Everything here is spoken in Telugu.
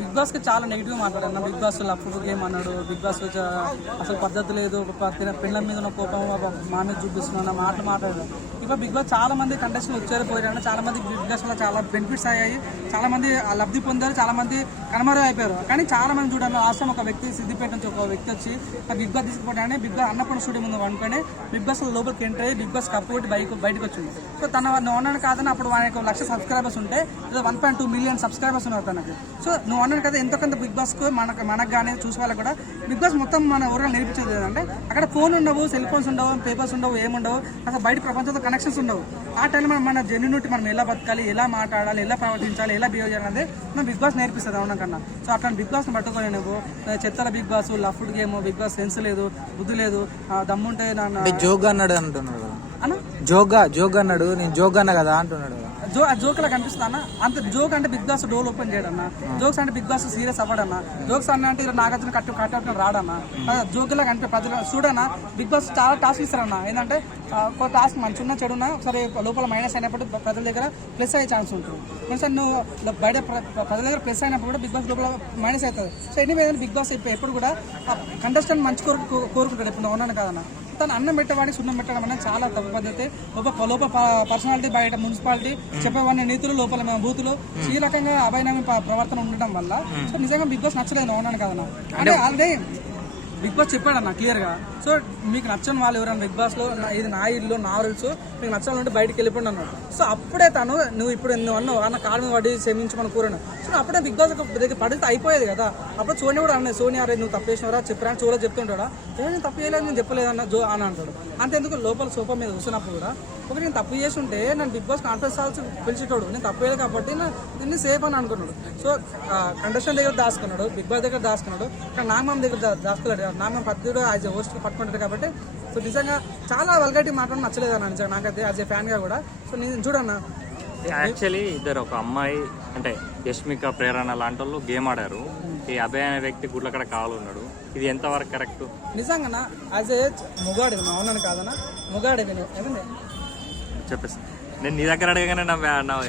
బిగ్ బాస్ కి చాలా నెగిటివ్ మాట్లాడారు. బిగ్ బాస్ లఫ్ట్ గేమ్ అన్నాడు, బిగ్ బాస్ అసలు పద్ధతి లేదు, పిల్లల మీద ఉన్న కోపం మా మీద చూపిస్తున్నా మాటలు మాట్లాడారు. ఇప్పుడు బిగ్ బాస్ చాలా మంది కంటెస్టెంట్ వచ్చారు పోయారు, చాలా మంది బిగ్ బాస్ వల్ల చాలా బెనిఫిట్స్ అయ్యాయి, చాలా మంది లబ్ధి పొందారు, చాలా మంది కనుమరుగు అయిపోయారు. కానీ చాలా మంది చూడండి, లాస్ట్ టైం ఒక వ్యక్తి సిద్దిపేట నుంచి ఒక వ్యక్తి వచ్చి బిగ్ బాస్ తీసుకుపోయాడని బిగ్ బాస్ అన్నప్పుడు స్టూడియో ముందు అనుకుని బిగ్ బాస్ లోపలికి ఎంటర్ అయ్యి బిగ్ బాస్ కప్పు కొట్టి బయటకు వచ్చింది. సో తన నువ్వు అన్నాడు కాదని అప్పుడు ఆయనకు 1,00,000 సబ్స్క్రైబర్స్ ఉంటే 1.2 మిలియన్ సబ్స్క్రైబర్స్ ఉన్నారు తనకి. సో నువ్వు అన్నాడు కదా ఎంతో కొంత బిగ్ బాస్ కు మనకు కానీ చూసే వాళ్ళకి కూడా బిగ్ బాస్ మొత్తం మన ఊరిలో నేర్పించేది ఏంటంటే అక్కడ ఫోన్ ఉండవు, సెల్ ఫోన్స్ ఉండవు, పేపర్స్ ఉండవు, ఏముండవు, అసలు బయట ప్రపంచంతో కనెక్షన్స్ ఉండవు. ఆ టైంలో మన జెన్యూనిటీ మనం ఎలా బతకాలి, ఎలా మాట్లాడాలి, ఎలా ప్రవర్తించాలి, ఎలా బిహేవ్ చేయాలి మనం బిగ్ బాస్ నేర్పిస్తుంది అవునా కన్నా. సో అట్లా బిగ్ బాస్ పట్టుకొని నువ్వు చెత్తల బిగ్ బాస్, లఫ్ట్ గేమ్, బిగ్ బాస్ సెన్స్ లేదు, బుద్ధి లేదు, దమ్ముంటే జోగ్ అన్నాడు అంటున్నాడు అన్న, జోగ్ అన్నాడు, నేను జోగ్ అన్నా కదా అంటున్నాడు. జోక్ లా కనిపిస్తా అన్న. అంత జోక్ అంటే బిగ్ బాస్ డోర్ ఓపెన్ చేయడన్నా, జోక్స్ అంటే బిగ్ బాస్ సీరియస్ అవ్వడన్నా, జోక్స్ అంటే నాగార్జున కట్టు రాడన్నా, జోక్ లా కనిపి ప్రజలు చూడన్నా. బిగ్ బాస్ చాలా టాస్క్ ఇస్తారన్న, ఏంటంటే ఒక టాస్క్ మంచి ఉన్న చెడున్నా ఒకసారి లోపల మైనస్ అయినప్పుడు ప్రజల దగ్గర ప్లస్ అయ్యే ఛాన్స్ ఉంటుంది. కొంచెం నువ్వు బయట ప్రజల దగ్గర ప్లస్ అయినప్పుడు కూడా బిగ్ బాస్ లోపల మైనస్ అవుతుంది. సో ఎనీవే బిగ్ బాస్ ఎప్పుడు కూడా కంటెస్టెంట్ మంచి కోరుకుంటాడు. ఇప్పుడు ఉన్నాను కదన్నా, తను అన్నం పెట్టేవాడికి సున్నం పెట్టడం అనేది చాలా తప్పు పద్ధతి. లోపల పర్సనాలిటీ, బయట మున్సిపాలిటీ చెప్పేవాడిని నీతులు, లోపల బూతులు ఈ రకంగా అభయనమి ప్రవర్తన ఉండడం వల్ల సో నిజంగా బిగ్ బాస్ నచ్చలేదు ఉన్నాను కదన్నా. అంటే ఆల్రెడీ బిగ్ బాస్ చెప్పాడన్న క్లియర్ గా. సో మీకు నచ్చని వాళ్ళు ఎవరైనా బిగ్ బాస్ లో ఇది నా ఇల్లు, నా రూల్స్, మీకు నచ్చాలంటే బయటకు వెళ్ళిపోండి అన్నాడు. సో అప్పుడే తను నువ్వు ఇప్పుడు నువ్వు అన్నావు అన్న కాలు మీద పడి క్షమించమని కూరను. సో అప్పుడే బిగ్ బాస్ దగ్గర పడితే అయిపోయేది కదా. అప్పుడు సోనియా కూడా అన్నది, సోనియా అరే నువ్వు తప్పు చేసినవరా చెప్పరా చోలో చెప్తుంటాడా, నేను తప్పు చేయలేదు, నేను చెప్పలేదన్న అని అంటాడు. అంతేందుకు లోపల సోఫా మీద కూర్చున్నప్పుడు కూడా ఒకటి నేను తప్పు చేసి ఉంటే నన్ను బిగ్ బాస్ కాన్ఫరెన్స్ హాల్స్ పిలిచేటోడు, నేను తప్పు చేయలేదు కాబట్టి దీన్ని సేఫ్ అని అనుకున్నాడు. సో కంటెస్టెంట్ దగ్గర దాచుకున్నాడు, బిగ్ బాస్ దగ్గర దాచుకున్నాడు, కానీ నాగమామ దగ్గర దాచుకోలేడు. నాగమామ పద్ధతిలో యాజ్ ఎ హోస్ట్ పట్టుకుంటాడు కాబట్టి. సో నిజంగా చాలా వల్గరిటీ మాట్లాడడం నచ్చలేదు అన్న నిజంగా నాకైతే యాజ్ ఎ ఫ్యాన్గా కూడా. సో నేను చూడన్నా యాక్చువల్లీ ఇద్దరు ఒక అమ్మాయి అంటే యష్మిక, ప్రేరణ లాంటి వాళ్ళు గేమ్ ఆడారు. ఈ అభయ అనే వ్యక్తి గుడ్లక్కడ కావాలన్నాడు. ఇది ఎంతవరకు కరెక్ట్? నిజంగా యాజ్ ఏ మొగాడు అవునాను కాదన్నా, మొగాడే ఏదండి చెప్పేసి నేను నీ దగ్గర అడగగానే నవ్వా అన్నావు.